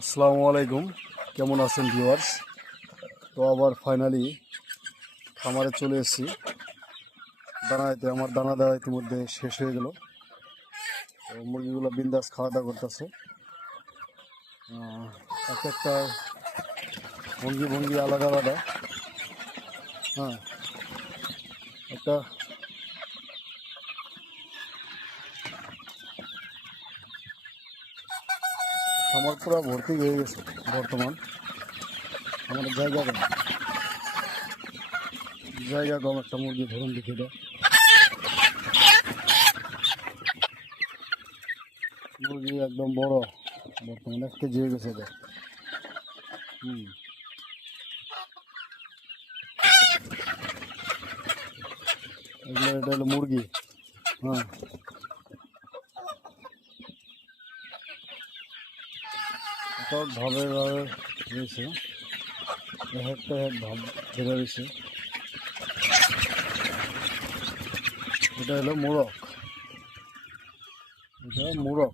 আসসালামু আলাইকুম, কেমন আছেন ভিউয়ার্স? তো আবার ফাইনালি খামারে চলে এসেছি। আমার দানা দেওয়া ইতিমধ্যে শেষ হয়ে গেল। তো মুরগিগুলো বিন্দাস খাওয়া দাওয়া করতেছে। এক একটা ভঙ্গি ভঙ্গি আলাদা আলাদা। হ্যাঁ, একটা খামার পুরো ভর্তি হয়ে গেছে বর্তমান। আমাদের জায়গা কম, একটা মুরগি ধরুন দেখে দেয়। মুরগি একদম বড়, বর্তমানে 1 কেজি হয়ে গেছে এটা। এটা হলো মুরগি। হ্যাঁ, সব ভাবে ভাবে রয়েছে, একটা এক ভাব বেড়ে রয়েছে। এটা হলো মোরগ, এটা মোরগ।